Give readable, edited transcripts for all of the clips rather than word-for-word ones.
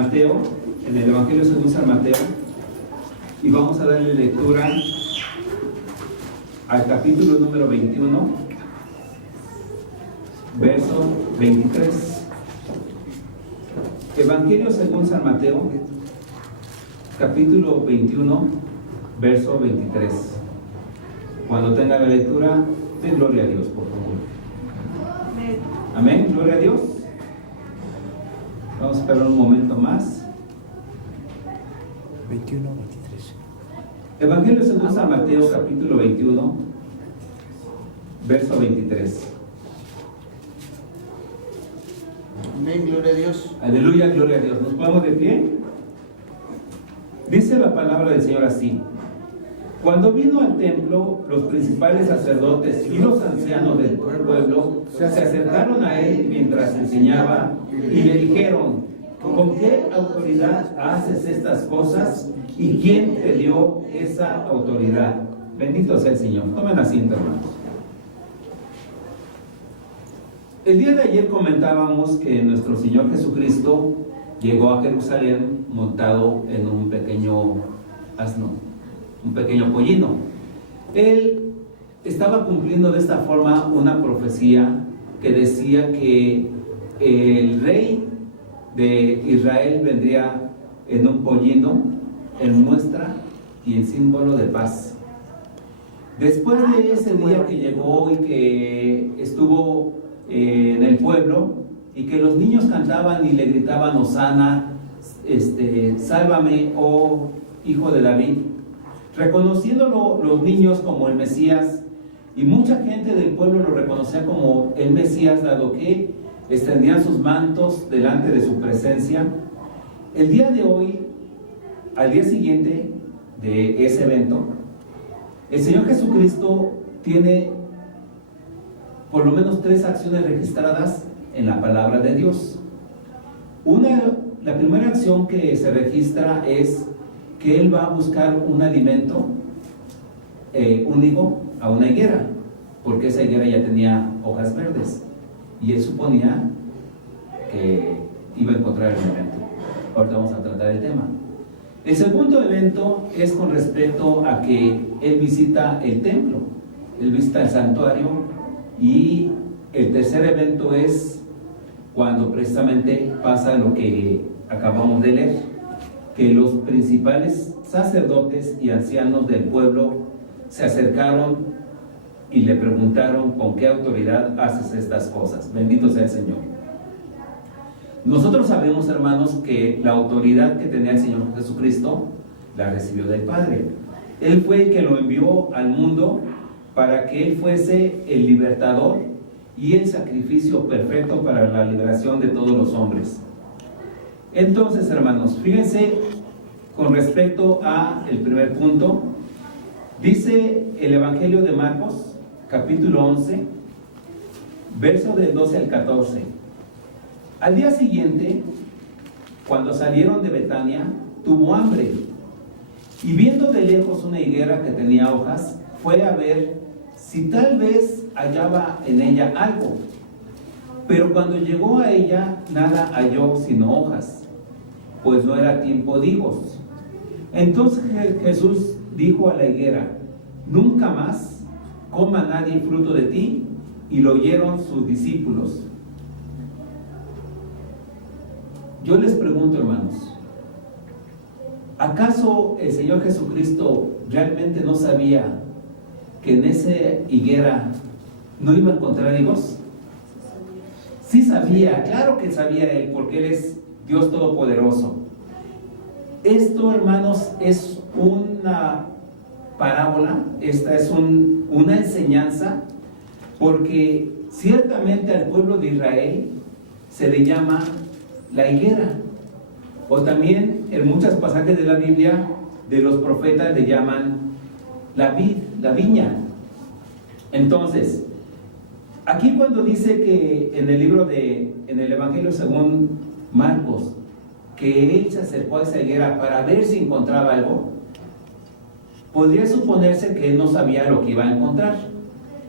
Mateo, en el Evangelio según San Mateo, y vamos a darle lectura al capítulo número 21, verso 23. Evangelio según San Mateo, capítulo 21, verso 23. Cuando tenga la lectura, den gloria a Dios, por favor. Amén, gloria a Dios. Vamos a esperar un momento más. 21, 23. Evangelio según San Mateo, capítulo 21, verso 23. Amén, gloria a Dios. Aleluya, gloria a Dios. ¿Nos ponemos de pie? Dice la palabra del Señor así: cuando vino al templo, los principales sacerdotes y los ancianos del pueblo se acercaron a él mientras enseñaba y le dijeron: ¿con qué autoridad haces estas cosas? ¿Y quién te dio esa autoridad? Bendito sea el Señor. Tomen asiento, hermanos. El día de ayer comentábamos que nuestro Señor Jesucristo llegó a Jerusalén montado en un pequeño asno, un pequeño pollino. Él estaba cumpliendo de esta forma una profecía que decía que el rey de Israel vendría en un pollino, en muestra y en símbolo de paz. Después de ese día que llegó y que estuvo en el pueblo y que los niños cantaban y le gritaban: Hosana, sálvame, oh hijo de David, reconociéndolo los niños como el Mesías, y mucha gente del pueblo lo reconocía como el Mesías, dado que extendían sus mantos delante de su presencia. El día de hoy, al día siguiente de ese evento, el Señor Jesucristo tiene por lo menos 3 acciones registradas en la palabra de Dios. La primera acción que se registra es que Él va a buscar un alimento, un higo, a una higuera, porque esa higuera ya tenía hojas verdes y Él suponía que iba a encontrar el alimento. Ahorita vamos a tratar el tema. El segundo evento es con respecto a que Él visita el templo, Él visita el santuario. Y el tercer evento es cuando precisamente pasa lo que acabamos de leer, que los principales sacerdotes y ancianos del pueblo se acercaron y le preguntaron: ¿con qué autoridad haces estas cosas? Bendito sea el Señor. Nosotros sabemos, hermanos, que la autoridad que tenía el Señor Jesucristo la recibió del Padre. Él fue el que lo envió al mundo para que Él fuese el libertador y el sacrificio perfecto para la liberación de todos los hombres. Entonces, hermanos, fíjense con respecto a el primer punto. Dice el Evangelio de Marcos, capítulo 11, verso del 12 al 14. Al día siguiente, cuando salieron de Betania, tuvo hambre, y viendo de lejos una higuera que tenía hojas, fue a ver si tal vez hallaba en ella algo. Pero cuando llegó a ella, nada halló sino hojas, pues no era tiempo de higos. Entonces Jesús dijo a la higuera: nunca más coma nadie fruto de ti. Y lo oyeron sus discípulos. Yo les pregunto, hermanos, ¿acaso el Señor Jesucristo realmente no sabía que en esa higuera no iba a encontrar higos? Sí sabía, claro que sabía Él, porque Él es Dios Todopoderoso. Esto, hermanos, es una parábola, esta es una enseñanza, porque ciertamente al pueblo de Israel se le llama la higuera, o también en muchos pasajes de la Biblia de los profetas le llaman la viña. Entonces, aquí cuando dice que en el Evangelio según Marcos, que Él se acercó a esa higuera para ver si encontraba algo, podría suponerse que Él no sabía lo que iba a encontrar.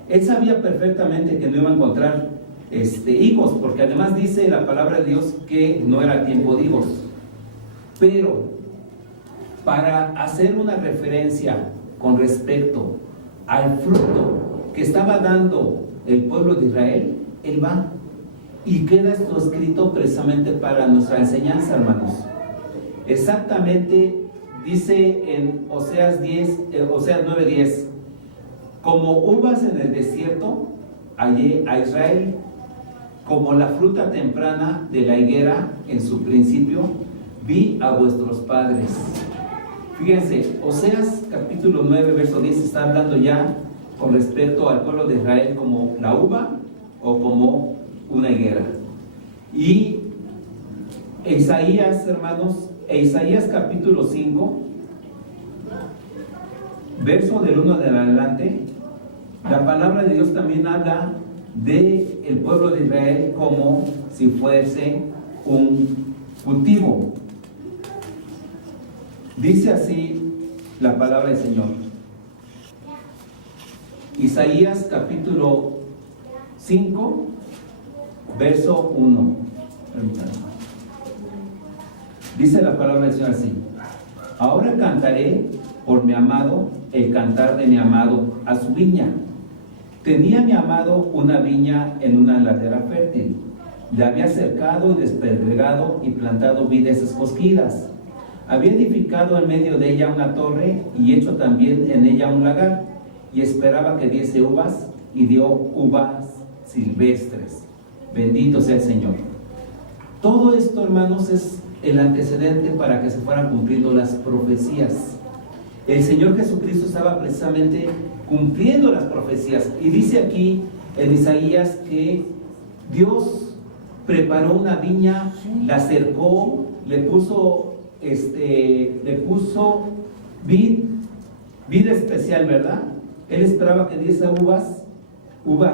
Él sabía perfectamente que no iba a encontrar higos, porque además dice la palabra de Dios que no era tiempo de higos. Pero para hacer una referencia con respecto al fruto que estaba dando el pueblo de Israel, él va y queda esto escrito precisamente para nuestra enseñanza, hermanos. Exactamente dice en Oseas 9:10: como uvas en el desierto hallé a Israel, como la fruta temprana de la higuera en su principio vi a vuestros padres. Fíjense, Oseas capítulo 9 verso 10 está hablando ya con respecto al pueblo de Israel como la uva o como una higuera. Y Isaías, hermanos, Isaías capítulo 5 verso del 1 en adelante, la palabra de Dios también habla de el pueblo de Israel como si fuese un cultivo. Dice así la palabra del Señor. Isaías capítulo 5 verso 1. Dice la palabra del Señor así: ahora cantaré por mi amado el cantar de mi amado a su viña. Tenía mi amado una viña en una ladera fértil. Le había cercado y despedregado y plantado vides escogidas. Había edificado en medio de ella una torre y hecho también en ella un lagar, y esperaba que diese uvas, y dio uvas silvestres. Bendito sea el Señor. Todo esto, hermanos, es el antecedente para que se fueran cumpliendo las profecías. El Señor Jesucristo estaba precisamente cumpliendo las profecías, y dice aquí en Isaías que Dios preparó una viña, la cercó, le puso vid especial, ¿verdad? Él esperaba que diese uvas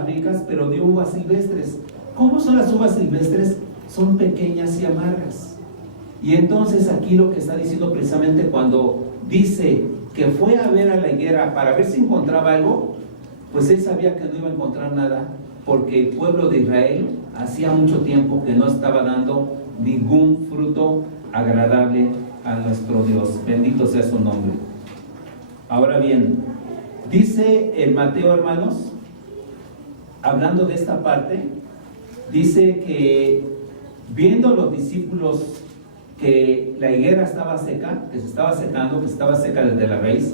ricas, pero dio uvas silvestres. ¿Cómo son las uvas silvestres? Son pequeñas y amargas. Y entonces aquí lo que está diciendo precisamente cuando dice que fue a ver a la higuera para ver si encontraba algo, pues él sabía que no iba a encontrar nada, porque el pueblo de Israel hacía mucho tiempo que no estaba dando ningún fruto agradable a nuestro Dios. Bendito sea su nombre. Ahora bien, dice en Mateo, hermanos, hablando de esta parte, dice que viendo los discípulos que la higuera estaba seca, que se estaba secando, que estaba seca desde la raíz,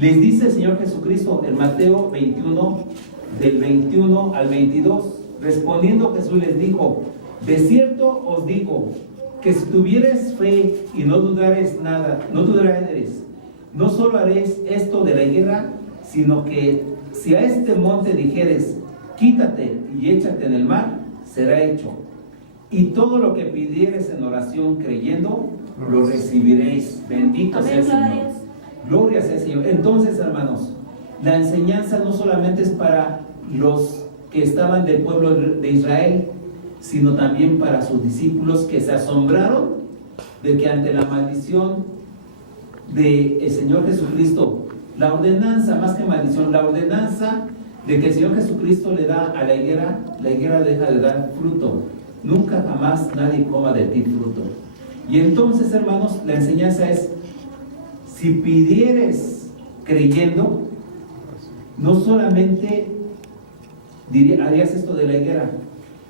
les dice el Señor Jesucristo en Mateo 21, del 21 al 22, respondiendo Jesús les dijo: de cierto os digo, que si tuvieres fe y no dudares nada, no solo haréis esto de la higuera, sino que si a este monte dijeres, quítate y échate en el mar, será hecho. Y todo lo que pidieres en oración creyendo, lo recibiréis. Bendito sea el Señor. Gloria sea el Señor. Entonces, hermanos, la enseñanza no solamente es para los que estaban del pueblo de Israel, sino también para sus discípulos, que se asombraron de que ante la maldición del Señor Jesucristo, la ordenanza, más que maldición, la ordenanza de que el Señor Jesucristo le da a la higuera deja de dar fruto. Nunca jamás nadie coma de ti fruto. Y entonces, hermanos, la enseñanza es: si pidieres creyendo, no solamente harías esto de la higuera,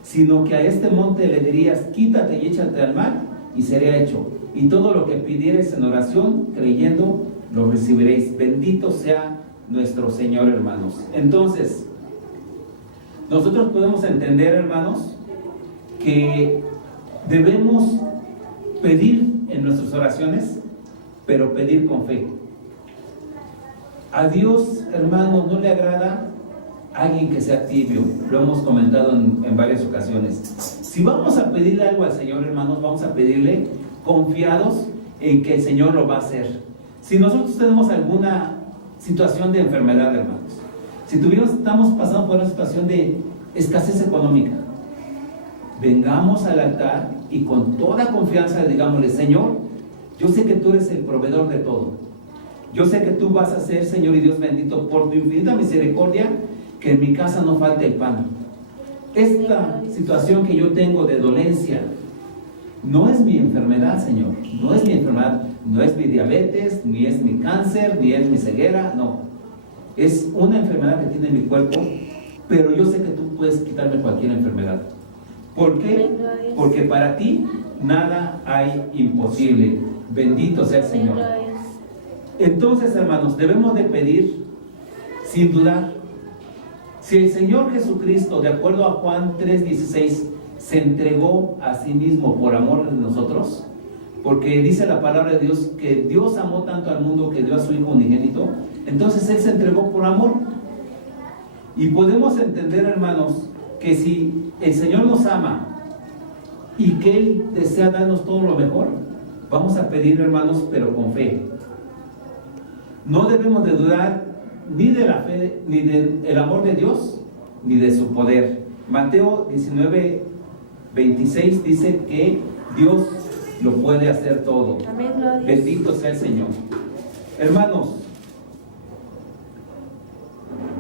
sino que a este monte le dirías, quítate y échate al mar, y sería hecho. Y todo lo que pidieres en oración, creyendo, lo recibiréis. Bendito sea nuestro Señor, hermanos. Entonces, nosotros podemos entender, hermanos, que debemos pedir en nuestras oraciones, pero pedir con fe. A Dios, hermanos, no le agrada alguien que sea tibio. Lo hemos comentado en varias ocasiones. Si vamos a pedirle algo al Señor, hermanos, vamos a pedirle confiados en que el Señor lo va a hacer. Si nosotros tenemos alguna situación de enfermedad, hermanos, si estamos pasando por una situación de escasez económica, vengamos al altar y con toda confianza digámosle: Señor, yo sé que tú eres el proveedor de todo. Yo sé que tú vas a hacer, Señor y Dios bendito, por tu infinita misericordia, que en mi casa no falte el pan. Esta situación que yo tengo de dolencia, no es mi enfermedad, Señor, no es mi enfermedad, no es mi diabetes, ni es mi cáncer, ni es mi ceguera, no. Es una enfermedad que tiene mi cuerpo, pero yo sé que tú puedes quitarme cualquier enfermedad. ¿Por qué? Porque para ti nada hay imposible. Bendito sea el Señor. Entonces, hermanos, debemos de pedir sin dudar. Si el Señor Jesucristo, de acuerdo a Juan 3:16, se entregó a sí mismo por amor de nosotros, porque dice la palabra de Dios que Dios amó tanto al mundo que dio a su Hijo unigénito, entonces Él se entregó por amor. Y podemos entender, hermanos, que si el Señor nos ama y que Él desea darnos todo lo mejor, vamos a pedir, hermanos, pero con fe. No debemos de dudar ni de la fe, ni del amor de Dios, ni de su poder. Mateo 19:26 dice que Dios lo puede hacer todo. Amén, bendito sea el Señor. Hermanos,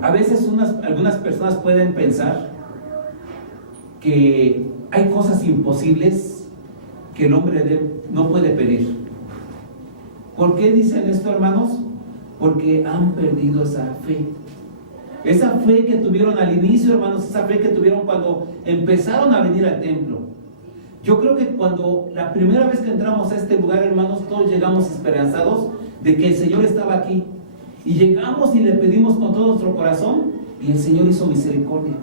a veces algunas personas pueden pensar que hay cosas imposibles que el hombre no puede pedir. ¿Por qué dicen esto, hermanos? Porque han perdido esa fe. Esa fe que tuvieron al inicio, hermanos, esa fe que tuvieron cuando empezaron a venir al templo. Yo creo que cuando la primera vez que entramos a este lugar, hermanos, todos llegamos esperanzados de que el Señor estaba aquí. Y llegamos y le pedimos con todo nuestro corazón y el Señor hizo misericordia.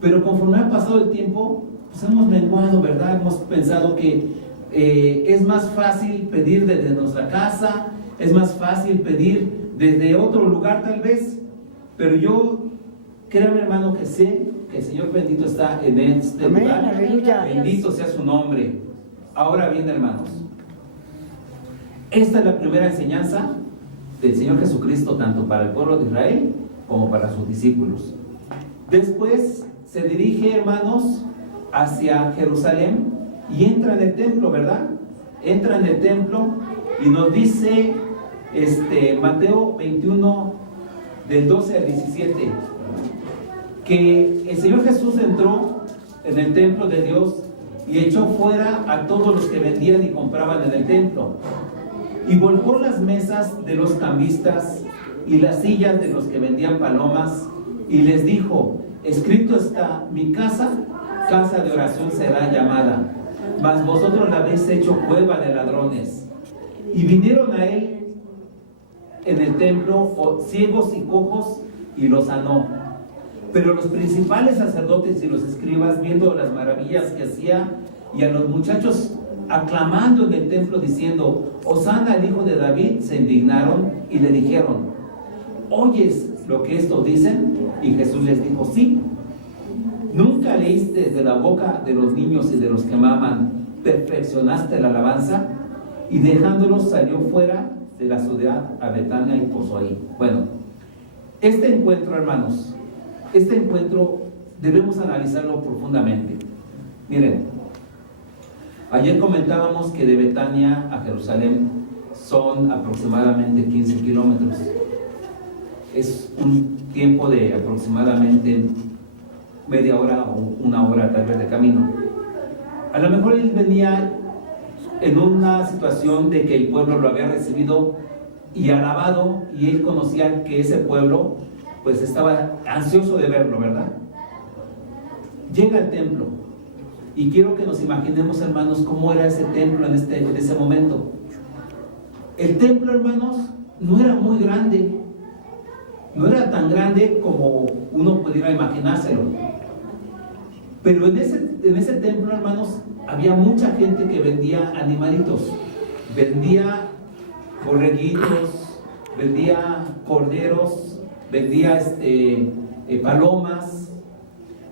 Pero conforme ha pasado el tiempo, pues hemos menguado, ¿verdad? Hemos pensado que es más fácil pedir desde nuestra casa, es más fácil pedir desde otro lugar tal vez, pero yo, créame, hermano, que sé que el Señor bendito está en este Amén, lugar. aleluya. Bendito sea su nombre. Ahora bien, hermanos, esta es la primera enseñanza del Señor Jesucristo, tanto para el pueblo de Israel como para sus discípulos. Después se dirige, hermanos, hacia Jerusalén y entra en el templo, ¿verdad? Entra en el templo y nos dice Mateo 21 del 12 al 17 que el Señor Jesús entró en el templo de Dios y echó fuera a todos los que vendían y compraban en el templo y volcó las mesas de los cambistas y las sillas de los que vendían palomas y les dijo: escrito está, mi casa, casa de oración será llamada, mas vosotros la habéis hecho cueva de ladrones. Y vinieron a él en el templo ciegos y cojos y los sanó. Pero los principales sacerdotes y los escribas, viendo las maravillas que hacía y a los muchachos aclamando en el templo diciendo: Hosana al hijo de David, se indignaron y le dijeron: ¿oyes lo que estos dicen? Y Jesús les dijo: sí. ¿Nunca leíste desde la boca de los niños y de los que maman, perfeccionaste la alabanza? Y dejándolos salió fuera de la ciudad a Betania y posó ahí. Bueno, este encuentro, hermanos, este encuentro debemos analizarlo profundamente. Miren, ayer comentábamos que de Betania a Jerusalén son aproximadamente 15 kilómetros. Es un tiempo de aproximadamente media hora o una hora tal vez de camino. A lo mejor él venía en una situación de que el pueblo lo había recibido y alabado, y él conocía que ese pueblo pues estaba ansioso de verlo, ¿verdad? Llega al templo y quiero que nos imaginemos, hermanos, cómo era ese templo en ese momento. El templo, hermanos, no era muy grande, no era tan grande como uno pudiera imaginárselo, pero en ese templo, hermanos, había mucha gente que vendía animalitos, vendía borreguitos, vendía corderos, vendía palomas,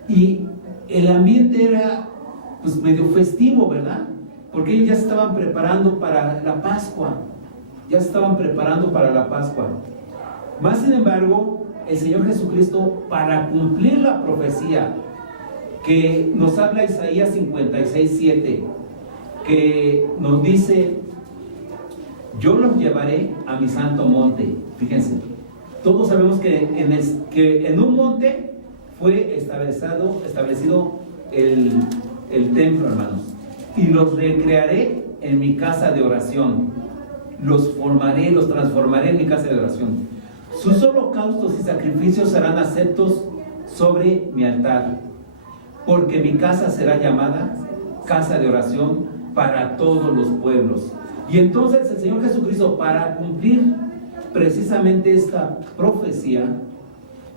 y el ambiente era pues medio festivo, ¿verdad? Porque ellos ya se estaban preparando para la Pascua, Más sin embargo, el Señor Jesucristo, para cumplir la profecía que nos habla Isaías 56:7, que nos dice: yo los llevaré a mi santo monte. Fíjense, todos sabemos que en un monte fue establecido el templo, hermanos. y los recrearé en mi casa de oración. Los formaré, los transformaré en mi casa de oración. Sus holocaustos y sacrificios serán aceptos sobre mi altar, porque mi casa será llamada casa de oración para todos los pueblos. Y entonces el Señor Jesucristo, para cumplir precisamente esta profecía,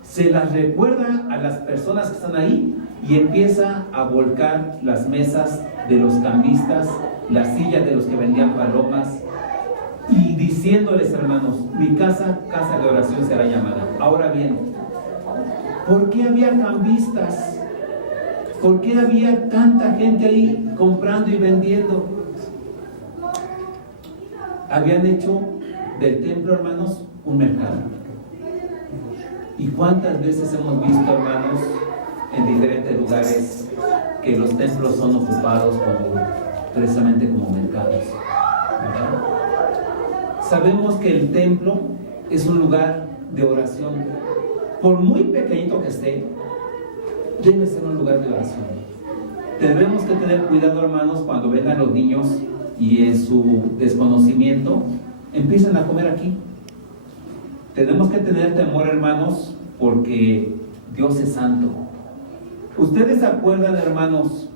se las recuerda a las personas que están ahí y empieza a volcar las mesas de los cambistas, las sillas de los que vendían palomas, y diciéndoles, hermanos, mi casa, casa de oración será llamada. Ahora bien, ¿por qué había cambistas? ¿Por qué había tanta gente ahí comprando y vendiendo? Habían hecho del templo, hermanos, un mercado. ¿Y cuántas veces hemos visto, hermanos, en diferentes lugares que los templos son ocupados precisamente como mercados? ¿Verdad? Sabemos que el templo es un lugar de oración. Por muy pequeñito que esté, debe ser un lugar de oración. Tenemos que tener cuidado, hermanos, cuando vengan los niños y en su desconocimiento empiezan a comer aquí. Tenemos que tener temor, hermanos, porque Dios es santo. ¿Ustedes se acuerdan, hermanos,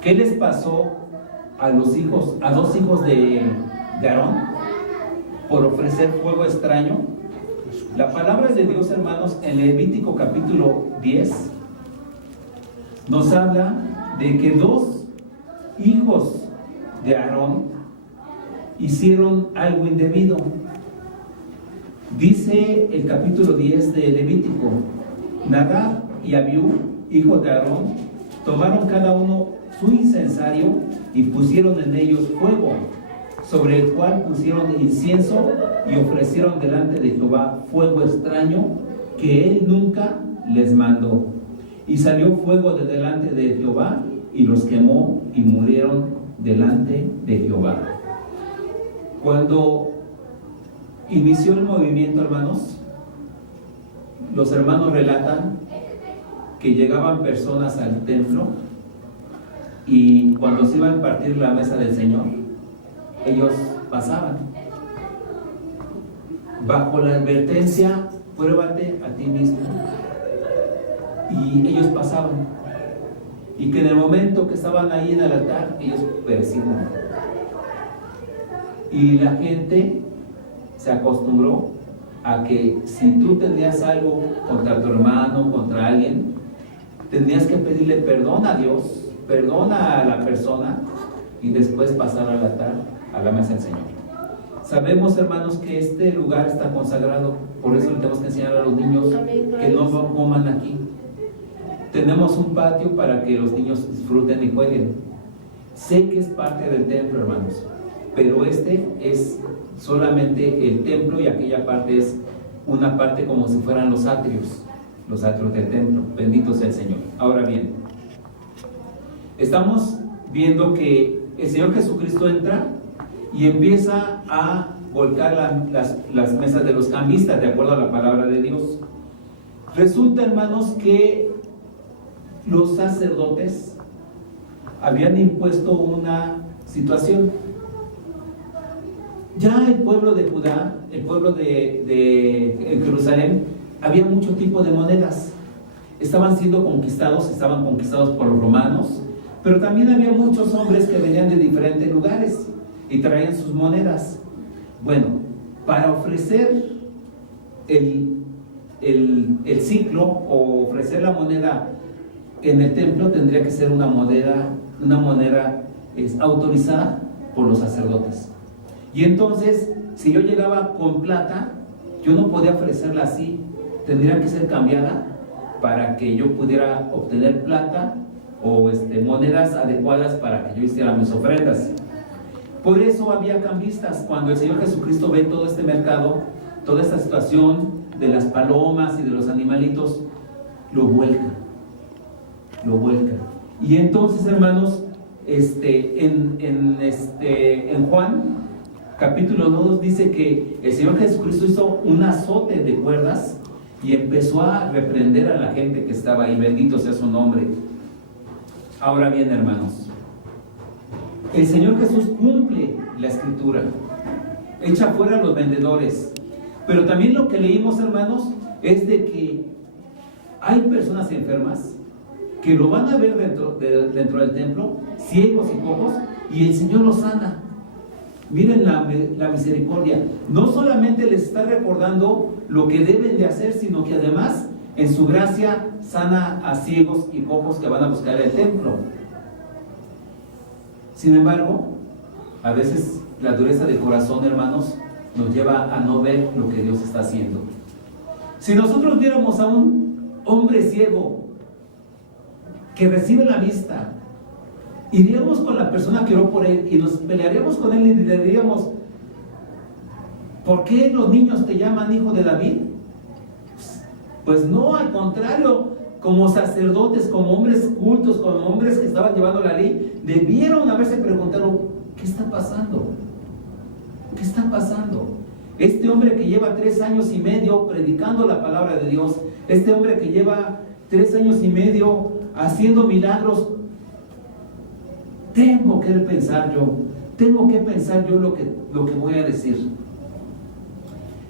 qué les pasó a dos hijos de Aarón por ofrecer fuego extraño? La palabra de Dios, hermanos, en Levítico capítulo 10 nos habla de que dos hijos de Aarón hicieron algo indebido. Dice el capítulo 10 de Levítico: Nadab y Abiú, hijos de Aarón, tomaron cada uno su incensario y pusieron en ellos fuego, sobre el cual pusieron incienso y ofrecieron delante de Jehová fuego extraño que él nunca les mandó. Y salió fuego de delante de Jehová y los quemó y murieron delante de Jehová. Cuando inició el movimiento, hermanos, los hermanos relatan que llegaban personas al templo y cuando se iba a impartir la mesa del Señor, ellos pasaban bajo la advertencia: pruébate a ti mismo. Y ellos pasaban, y que en el momento que estaban ahí en el altar, ellos perecían. Y la gente se acostumbró a que si tú tenías algo contra tu hermano, contra alguien, tenías que pedirle perdón a Dios, perdón a la persona, y después pasar al altar, a la mesa del Señor. Sabemos, hermanos, que este lugar está consagrado, por eso le tenemos que enseñar a los niños que no coman aquí. Tenemos un patio para que los niños disfruten y jueguen. Sé que es parte del templo, hermanos, pero este es solamente el templo y aquella parte es una parte como si fueran los atrios del templo. Bendito sea el Señor. Ahora bien, estamos viendo que el Señor Jesucristo entra y empieza a volcar las mesas de los cambistas, de acuerdo a la palabra de Dios. Resulta, hermanos, que los sacerdotes habían impuesto una situación. Ya el pueblo de Judá, el pueblo de Jerusalén, había mucho tipo de monedas. Estaban conquistados por los romanos, pero también había muchos hombres que venían de diferentes lugares y traían sus monedas. Bueno, para ofrecer el ciclo o ofrecer la moneda en el templo, tendría que ser una moneda autorizada por los sacerdotes. Y entonces, si yo llegaba con plata, yo no podía ofrecerla así, tendría que ser cambiada para que yo pudiera obtener plata o monedas adecuadas para que yo hiciera mis ofrendas. Por eso había cambistas. Cuando el Señor Jesucristo ve todo este mercado, toda esta situación de las palomas y de los animalitos, lo vuelca. Y entonces, hermanos, en Juan capítulo 2 dice que el Señor Jesucristo hizo un azote de cuerdas y empezó a reprender a la gente que estaba ahí. Bendito sea su nombre. Ahora bien, hermanos, El Señor Jesús cumple la escritura, echa fuera a los vendedores. Pero también lo que leímos, hermanos, es de que hay personas enfermas que lo van a ver dentro del templo, ciegos y cojos, y el Señor los sana. Miren la misericordia. No solamente les está recordando lo que deben de hacer, sino que además en su gracia sana a ciegos y cojos que van a buscar el templo. Sin embargo, a veces la dureza de corazón, hermanos, nos lleva a no ver lo que Dios está haciendo. Si nosotros viéramos a un hombre ciego que recibe la vista, iríamos con la persona que oró por él y nos pelearíamos con él y le diríamos: ¿por qué los niños te llaman hijo de David? Pues no, al contrario, como sacerdotes, como hombres cultos, como hombres que estaban llevando la ley, debieron haberse preguntado: ¿qué está pasando? ¿Qué está pasando? Este hombre que lleva 3 años y medio predicando la palabra de Dios, este hombre que lleva 3 años y medio haciendo milagros, tengo que pensar yo lo que voy a decir.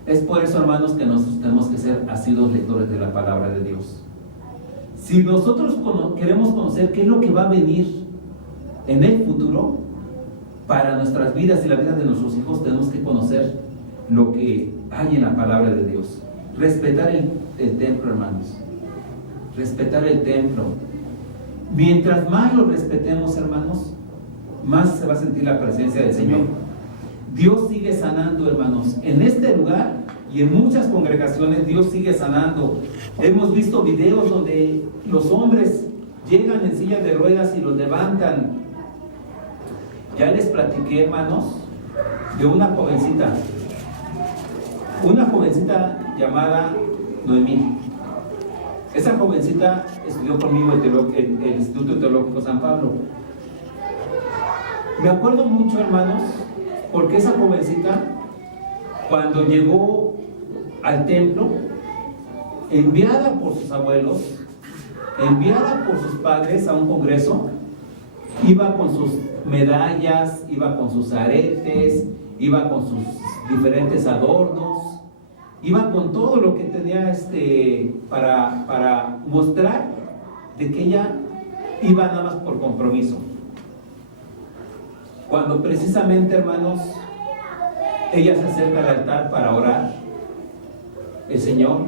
Es por eso, hermanos, que nosotros tenemos que ser asiduos lectores de la palabra de Dios. Si nosotros queremos conocer qué es lo que va a venir en el futuro para nuestras vidas y la vida de nuestros hijos, tenemos que conocer lo que hay en la palabra de Dios. Respetar el templo, hermanos. Respetar el templo. Mientras más lo respetemos, hermanos, más se va a sentir la presencia del Señor. Dios sigue sanando, hermanos. En este lugar y en muchas congregaciones Dios sigue sanando. Hemos visto videos donde los hombres llegan en sillas de ruedas y los levantan. Ya les platiqué, hermanos, de una jovencita llamada Noemí. Esa jovencita estudió conmigo el Instituto Teológico San Pablo. Me acuerdo mucho, hermanos, porque esa jovencita, cuando llegó al templo, enviada por sus abuelos, enviada por sus padres a un congreso, iba con sus medallas, iba con sus aretes, iba con sus diferentes adornos, iba con todo lo que tenía para mostrar de que ella iba nada más por compromiso. Cuando precisamente, hermanos, ella se acerca al altar para orar, el Señor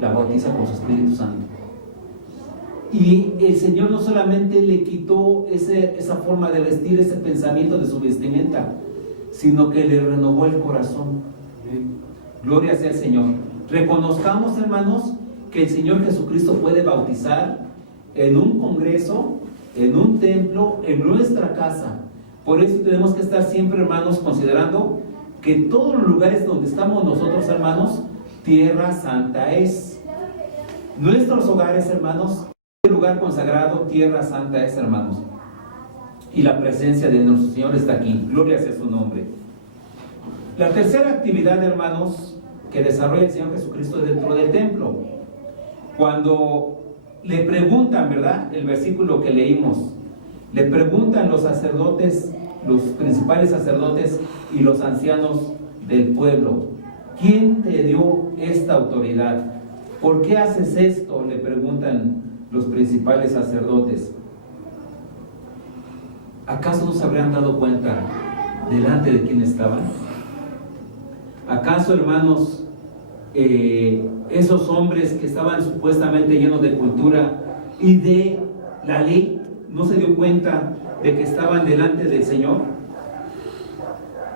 la bautiza con su Espíritu Santo. Y el Señor no solamente le quitó esa forma de vestir, ese pensamiento de su vestimenta, sino que le renovó el corazón. Gloria sea al Señor. Reconozcamos, hermanos, que el Señor Jesucristo puede bautizar en un congreso, en un templo, en nuestra casa. Por eso tenemos que estar siempre, hermanos, considerando que todos los lugares donde estamos nosotros, hermanos, tierra santa es. Nuestros hogares, hermanos, el lugar consagrado, tierra santa es, hermanos. Y la presencia de nuestro Señor está aquí. Gloria sea su nombre. La tercera actividad, hermanos, que desarrolla el Señor Jesucristo dentro del templo. Cuando le preguntan, ¿verdad? El versículo que leímos. Le preguntan los sacerdotes, los principales sacerdotes y los ancianos del pueblo: ¿quién te dio esta autoridad? ¿Por qué haces esto?, le preguntan los principales sacerdotes. ¿Acaso no se habrían dado cuenta delante de quién estaban? ¿Acaso, hermanos, esos hombres que estaban supuestamente llenos de cultura y de la ley, no se dio cuenta de que estaban delante del Señor?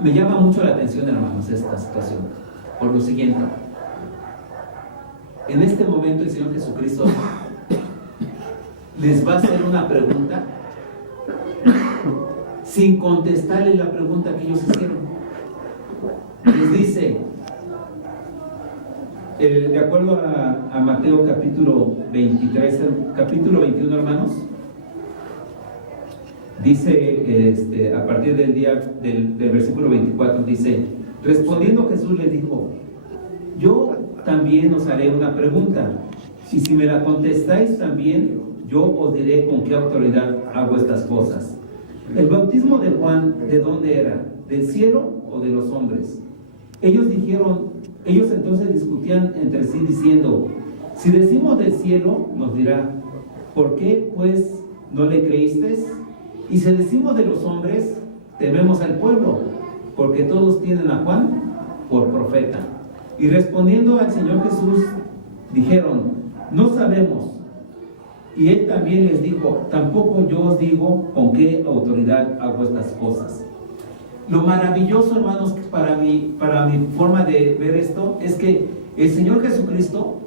Me llama mucho la atención, hermanos, esta situación, por lo siguiente. En este momento el Señor Jesucristo les va a hacer una pregunta sin contestarle la pregunta que ellos hicieron. Les dice, de acuerdo a Mateo capítulo 23, capítulo 21, hermanos, dice a partir del versículo 24, dice: respondiendo Jesús les dijo: yo también os haré una pregunta, y si me la contestáis también, yo os diré con qué autoridad hago estas cosas. ¿El bautismo de Juan de dónde era? ¿Del cielo o de los hombres? Ellos entonces discutían entre sí diciendo, si decimos del cielo, nos dirá, ¿por qué pues no le creísteis? Y si decimos de los hombres, tememos al pueblo, porque todos tienen a Juan por profeta. Y respondiendo al Señor Jesús, dijeron, no sabemos. Y él también les dijo, tampoco yo os digo con qué autoridad hago estas cosas. Lo maravilloso, hermanos, para mi forma de ver esto, es que el Señor Jesucristo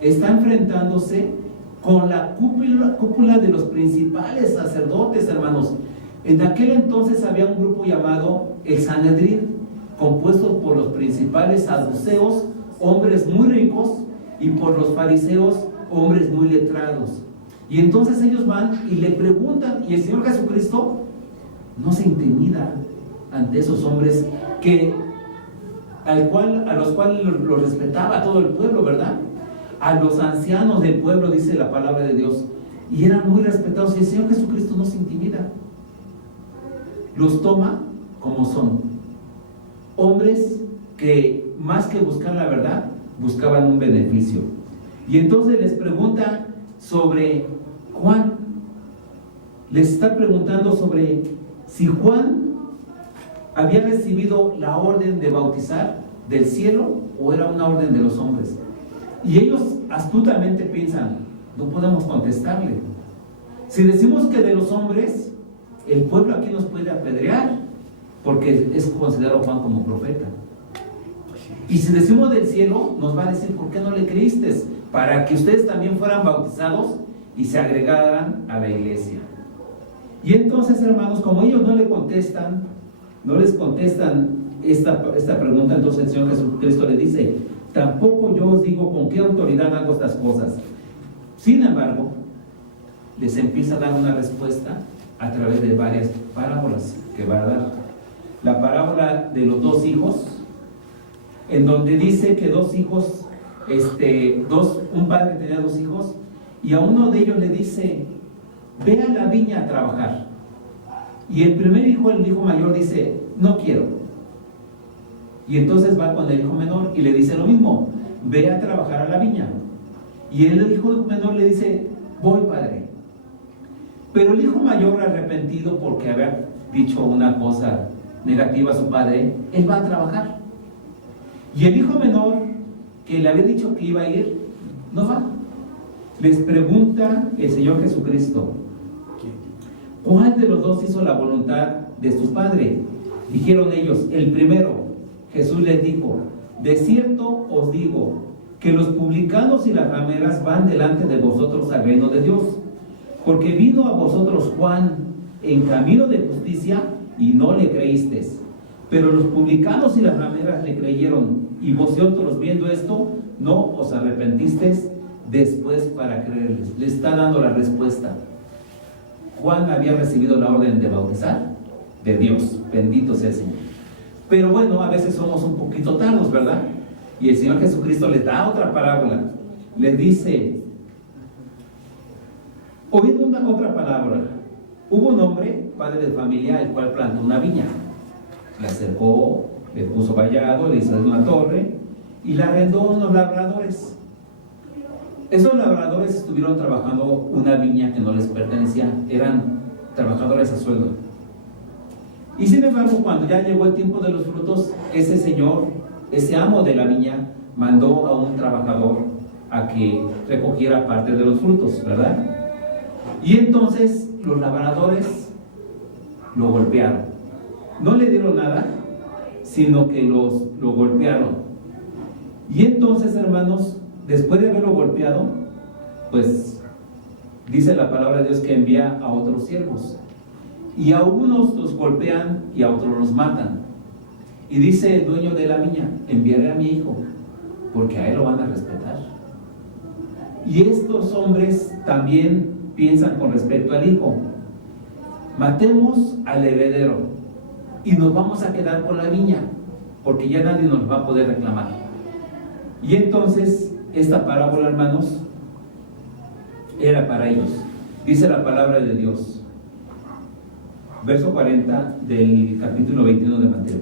está enfrentándose con la cúpula de los principales sacerdotes, hermanos. En aquel entonces había un grupo llamado el Sanedrín, compuesto por los principales saduceos, hombres muy ricos, y por los fariseos, hombres muy letrados. Y entonces ellos van y le preguntan, y el Señor Jesucristo no se intimida ante esos hombres a los cuales lo respetaba todo el pueblo, ¿verdad? A los ancianos del pueblo, dice la palabra de Dios, y eran muy respetados, y el Señor Jesucristo no se intimida, los toma como son, hombres que más que buscar la verdad, buscaban un beneficio. Y entonces les pregunta sobre Juan, les está preguntando sobre si Juan había recibido la orden de bautizar del cielo o era una orden de los hombres. Y ellos astutamente piensan, no podemos contestarle. Si decimos que de los hombres, el pueblo aquí nos puede apedrear, porque es considerado Juan como profeta. Y si decimos del cielo, nos va a decir, ¿por qué no le creíste? Para que ustedes también fueran bautizados y se agregaran a la iglesia. Y entonces, hermanos, como ellos no les contestan esta pregunta, entonces el Señor Jesucristo le dice, tampoco yo os digo con qué autoridad hago estas cosas. Sin embargo, les empieza a dar una respuesta a través de varias parábolas que va a dar. La parábola de los dos hijos, en donde dice que dos hijos, un padre tenía dos hijos, y a uno de ellos le dice, ve a la viña a trabajar. Y el primer hijo, el hijo mayor, dice, no quiero. Y entonces va con el hijo menor y le dice lo mismo, ve a trabajar a la viña. Y el hijo menor le dice, voy, padre. Pero el hijo mayor, arrepentido porque había dicho una cosa negativa a su padre, él va a trabajar. Y el hijo menor, que le había dicho que iba a ir, no va. Les pregunta el Señor Jesucristo, ¿cuál de los dos hizo la voluntad de su padre? Dijeron ellos, el primero. Jesús les dijo, de cierto os digo, que los publicanos y las rameras van delante de vosotros al reino de Dios. Porque vino a vosotros Juan en camino de justicia y no le creísteis. Pero los publicanos y las rameras le creyeron, y vosotros viendo esto, no os arrepentisteis después para creerles. Le está dando la respuesta. Juan había recibido la orden de bautizar de Dios, bendito sea el Señor. Pero bueno, a veces somos un poquito tardos, ¿verdad? Y el Señor Jesucristo les da otra parábola. Les dice, oíd otra palabra. Hubo un hombre, padre de familia, el cual plantó una viña. La cercó, le puso vallado, le hizo una torre y la arrendó a unos labradores. Esos labradores estuvieron trabajando una viña que no les pertenecía, eran trabajadores a sueldo. Y sin embargo, cuando ya llegó el tiempo de los frutos, ese señor, ese amo de la viña, mandó a un trabajador a que recogiera parte de los frutos, ¿verdad? Y entonces los labradores lo golpearon. No le dieron nada, sino que lo golpearon. Y entonces, hermanos, después de haberlo golpeado, pues dice la palabra de Dios que envía a otros siervos. Y a unos los golpean y a otros los matan. Y dice el dueño de la viña, enviaré a mi hijo, porque a él lo van a respetar. Y estos hombres también piensan con respecto al hijo. Matemos al heredero y nos vamos a quedar con la viña, porque ya nadie nos va a poder reclamar. Y entonces esta parábola, hermanos, era para ellos. Dice la palabra de Dios, verso 40 del capítulo 21 de Mateo.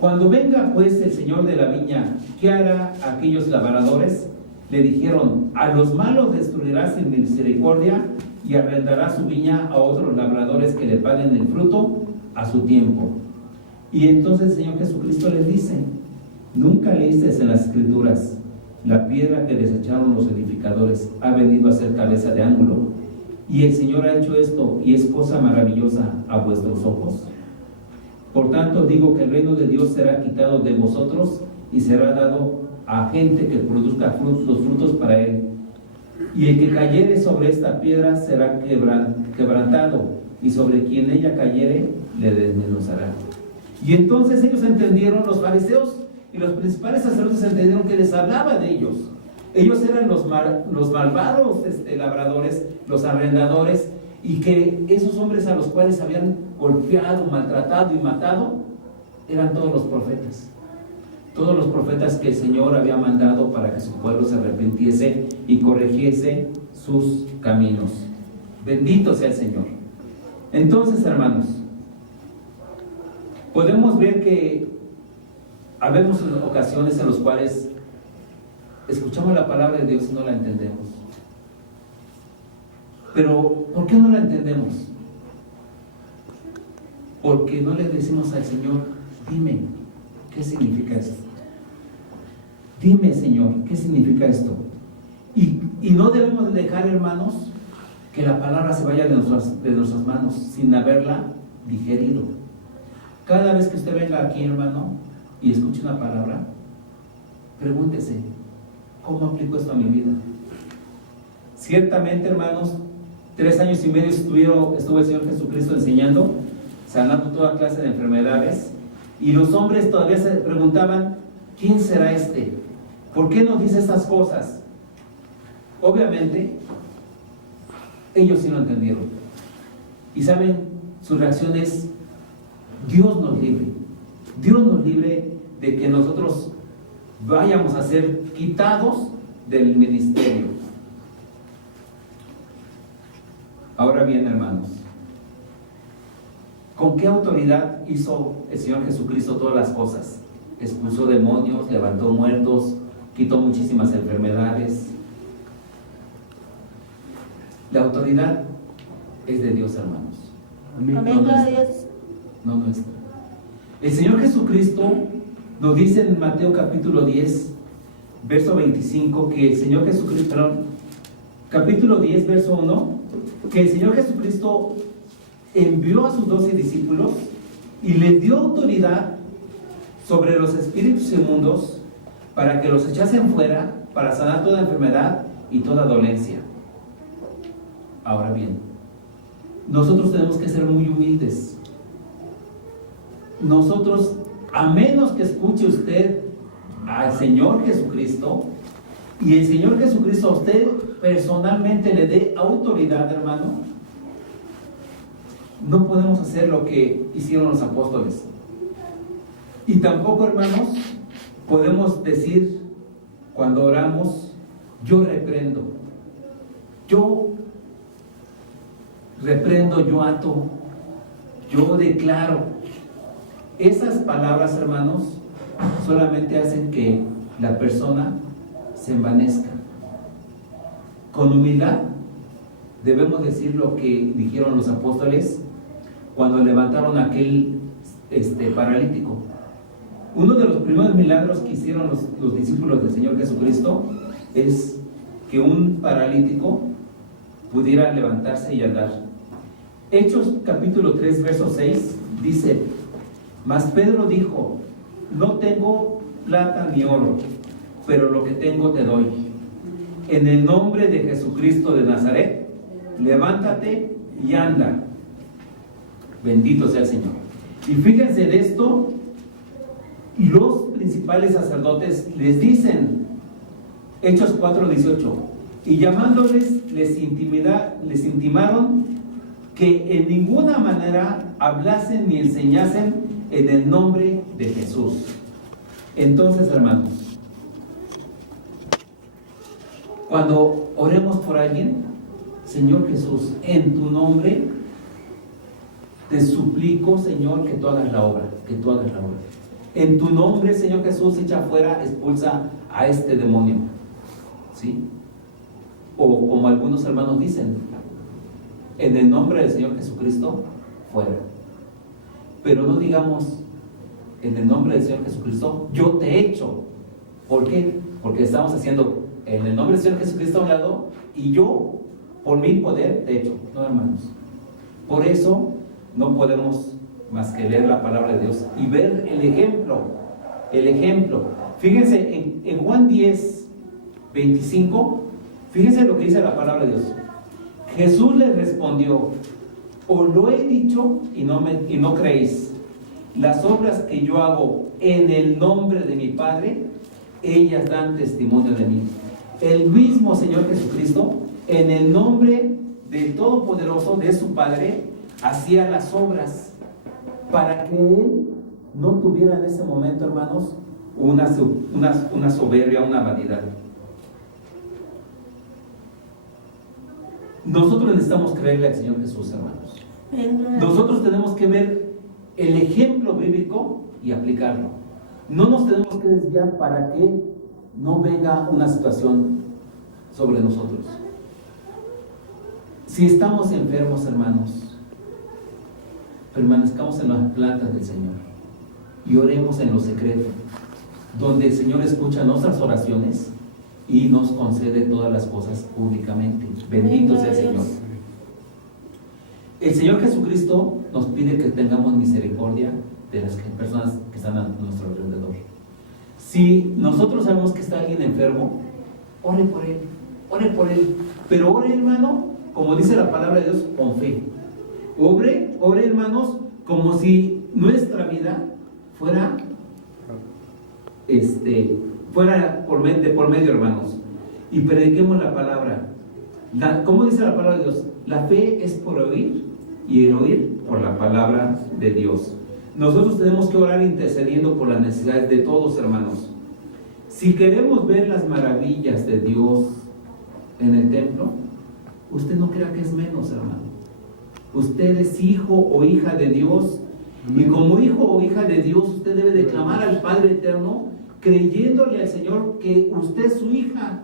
Cuando venga pues el señor de la viña, ¿qué hará a aquellos labradores? Le dijeron: a los malos destruirá sin misericordia y arrendará su viña a otros labradores que le paguen el fruto a su tiempo. Y entonces el Señor Jesucristo les dice: ¿nunca leísteis en las Escrituras: la piedra que desecharon los edificadores ha venido a ser cabeza de ángulo? Y el Señor ha hecho esto, y es cosa maravillosa a vuestros ojos. Por tanto digo que el reino de Dios será quitado de vosotros y será dado a gente que produzca los frutos para él. Y el que cayere sobre esta piedra será quebrantado, y sobre quien ella cayere le desmenuzará. Y entonces ellos entendieron, los fariseos y los principales sacerdotes entendieron que les hablaba de ellos. Ellos eran los malvados labradores, los arrendadores, y que esos hombres a los cuales habían golpeado, maltratado y matado eran todos los profetas. Todos los profetas que el Señor había mandado para que su pueblo se arrepintiese y corrigiese sus caminos. Bendito sea el Señor. Entonces, hermanos, podemos ver que habemos ocasiones en las cuales escuchamos la palabra de Dios y no la entendemos. Pero, ¿por qué no la entendemos? Porque no le decimos al Señor: dime, ¿qué significa esto? Dime, Señor, ¿qué significa esto? Y no debemos dejar, hermanos, que la palabra se vaya de nuestras manos sin haberla digerido. Cada vez que usted venga aquí, hermano, y escuche una palabra, pregúntese: ¿cómo aplico esto a mi vida? Ciertamente, hermanos, 3 años y medio estuvo el Señor Jesucristo enseñando, sanando toda clase de enfermedades, y los hombres todavía se preguntaban: ¿quién será este? ¿Por qué nos dice estas cosas? Obviamente, ellos sí lo entendieron. Y saben, su reacción es: Dios nos libre. Dios nos libre de que nosotros vayamos a ser quitados del ministerio. Ahora bien, hermanos, ¿con qué autoridad hizo el Señor Jesucristo todas las cosas? Expulsó demonios, levantó muertos, quitó muchísimas enfermedades. La autoridad es de Dios, hermanos. Amén, gloria a Dios. No nuestra. El Señor Jesucristo nos dice en Mateo capítulo 10, verso 25, que el Señor Jesucristo, capítulo 10, verso 1, que el Señor Jesucristo envió a sus 12 discípulos y les dio autoridad sobre los espíritus inmundos para que los echasen fuera, para sanar toda enfermedad y toda dolencia. Ahora bien, nosotros tenemos que ser muy humildes. Nosotros, a menos que escuche usted al Señor Jesucristo y el Señor Jesucristo a usted personalmente le dé autoridad, hermano, no podemos hacer lo que hicieron los apóstoles. Y tampoco, hermanos, podemos decir cuando oramos: yo reprendo, yo ato, yo declaro. Esas palabras, hermanos, solamente hacen que la persona se envanezca. Con humildad debemos decir lo que dijeron los apóstoles cuando levantaron a aquel paralítico. Uno de los primeros milagros que hicieron los discípulos del Señor Jesucristo es que un paralítico pudiera levantarse y andar. Hechos capítulo 3, verso 6 dice: mas Pedro dijo: no tengo plata ni oro, pero lo que tengo te doy. En el nombre de Jesucristo de Nazaret, levántate y anda. Bendito sea el Señor. Y fíjense de esto, los principales sacerdotes les dicen, Hechos 4:18, y llamándoles les intimaron que en ninguna manera hablasen ni enseñasen en el nombre de Jesús. Entonces, hermanos, cuando oremos por alguien: Señor Jesús, en tu nombre te suplico, Señor, que tú hagas la obra, que tú hagas la obra. En tu nombre, Señor Jesús, echa fuera, expulsa a este demonio. ¿Sí? O como algunos hermanos dicen, en el nombre del Señor Jesucristo, fuera. Pero no digamos, en el nombre del Señor Jesucristo, yo te echo. ¿Por qué? Porque estamos haciendo en el nombre del Señor Jesucristo a un lado y yo, por mi poder, te echo. No, hermanos. Por eso no podemos más que leer la palabra de Dios y ver el ejemplo. El ejemplo. Fíjense, en Juan 10, 25, fíjense lo que dice la palabra de Dios. Jesús les respondió: os lo he dicho y no creéis. Las obras que yo hago en el nombre de mi Padre, ellas dan testimonio de mí. El mismo Señor Jesucristo, en el nombre del Todopoderoso, de su Padre, hacía las obras para que Él no tuviera en ese momento, hermanos, una soberbia, una vanidad. Nosotros necesitamos creerle al Señor Jesús, hermanos. Nosotros tenemos que ver el ejemplo bíblico y aplicarlo. No nos tenemos que desviar para que no venga una situación sobre nosotros. Si estamos enfermos, hermanos, permanezcamos en las plantas del Señor y oremos en lo secreto, donde el Señor escucha nuestras oraciones y nos concede todas las cosas públicamente. Bendito sea el Señor. El Señor Jesucristo nos pide que tengamos misericordia de las personas que están a nuestro alrededor. Si nosotros sabemos que está alguien enfermo, ore por él, pero ore, hermano, como dice la palabra de Dios, con fe. Ore, hermanos, como si nuestra vida fuera por medio, hermanos, y prediquemos la palabra. ¿Cómo dice la palabra de Dios? La fe es por oír y el oír por la palabra de Dios. Nosotros tenemos que orar intercediendo por las necesidades de todos, hermanos. Si queremos ver las maravillas de Dios en el templo, usted no crea que es menos, hermano. Usted es hijo o hija de Dios, y como hijo o hija de Dios, usted debe de clamar al Padre Eterno, creyéndole al Señor que usted es su hija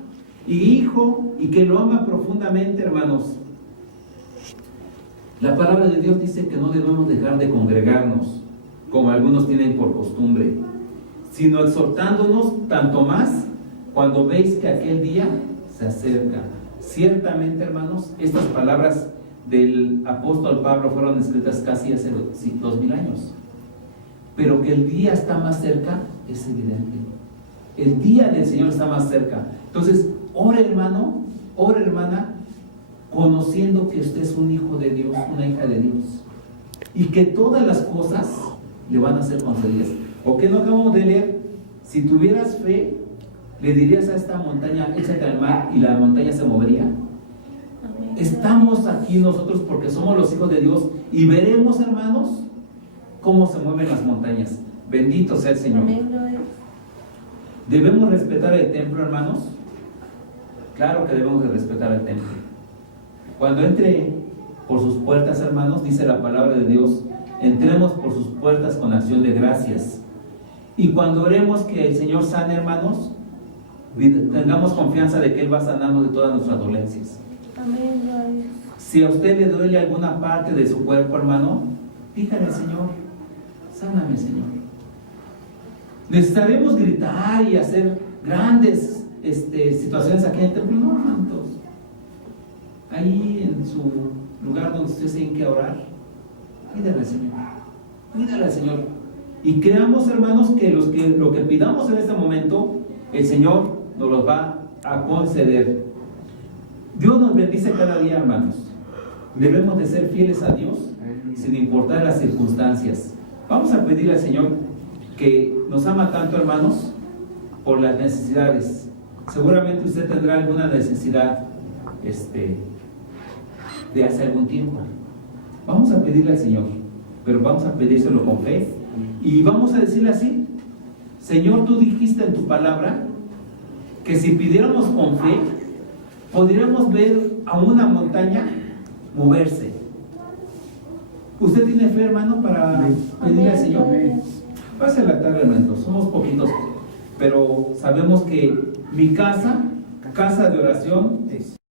y hijo, y que lo ama profundamente, hermanos. La palabra de Dios dice que no debemos dejar de congregarnos, como algunos tienen por costumbre, sino exhortándonos tanto más cuando veis que aquel día se acerca. Ciertamente, hermanos, estas palabras del apóstol Pablo fueron escritas casi hace 2000 años, pero que el día está más cerca es evidente. El día del Señor está más cerca. Entonces, ore, hermano, ore, hermana, conociendo que usted es un hijo de Dios, una hija de Dios, y que todas las cosas le van a ser concedidas. ¿O qué no acabamos de leer? Si tuvieras fe, le dirías a esta montaña, échate al mar, y la montaña se movería. Amén. Estamos aquí nosotros porque somos los hijos de Dios, y veremos, hermanos, cómo se mueven las montañas. Bendito sea el Señor. Amén. ¿Debemos respetar el templo, hermanos? Claro que debemos de respetar el templo. Cuando entre por sus puertas, hermanos, dice la palabra de Dios, entremos por sus puertas con acción de gracias. Y cuando oremos que el Señor sane, hermanos, tengamos confianza de que Él va sanando de todas nuestras dolencias. Amén. Si a usted le duele alguna parte de su cuerpo, hermano, dígale al Señor, sáname, Señor. ¿Necesitaremos gritar y hacer grandes situaciones aquí en el templo? No, hermanos. Ahí en su lugar donde ustedes tienen que orar, pídale al Señor, pídale al Señor, y creamos, hermanos, que lo que pidamos en este momento, el Señor nos lo va a conceder. Dios nos bendice cada día, hermanos. Debemos de ser fieles a Dios sin importar las circunstancias. Vamos a pedir al Señor que nos ama tanto, hermanos, por las necesidades. Seguramente usted tendrá alguna necesidad de hace algún tiempo. Vamos a pedirle al Señor, pero vamos a pedírselo con fe, y vamos a decirle así: Señor, tú dijiste en tu palabra que si pidiéramos con fe, podríamos ver a una montaña moverse. ¿Usted tiene fe, hermano, para pedirle al Señor? Amén. Pase la tarde, hermano, somos poquitos, pero sabemos que mi casa, casa de oración, Es.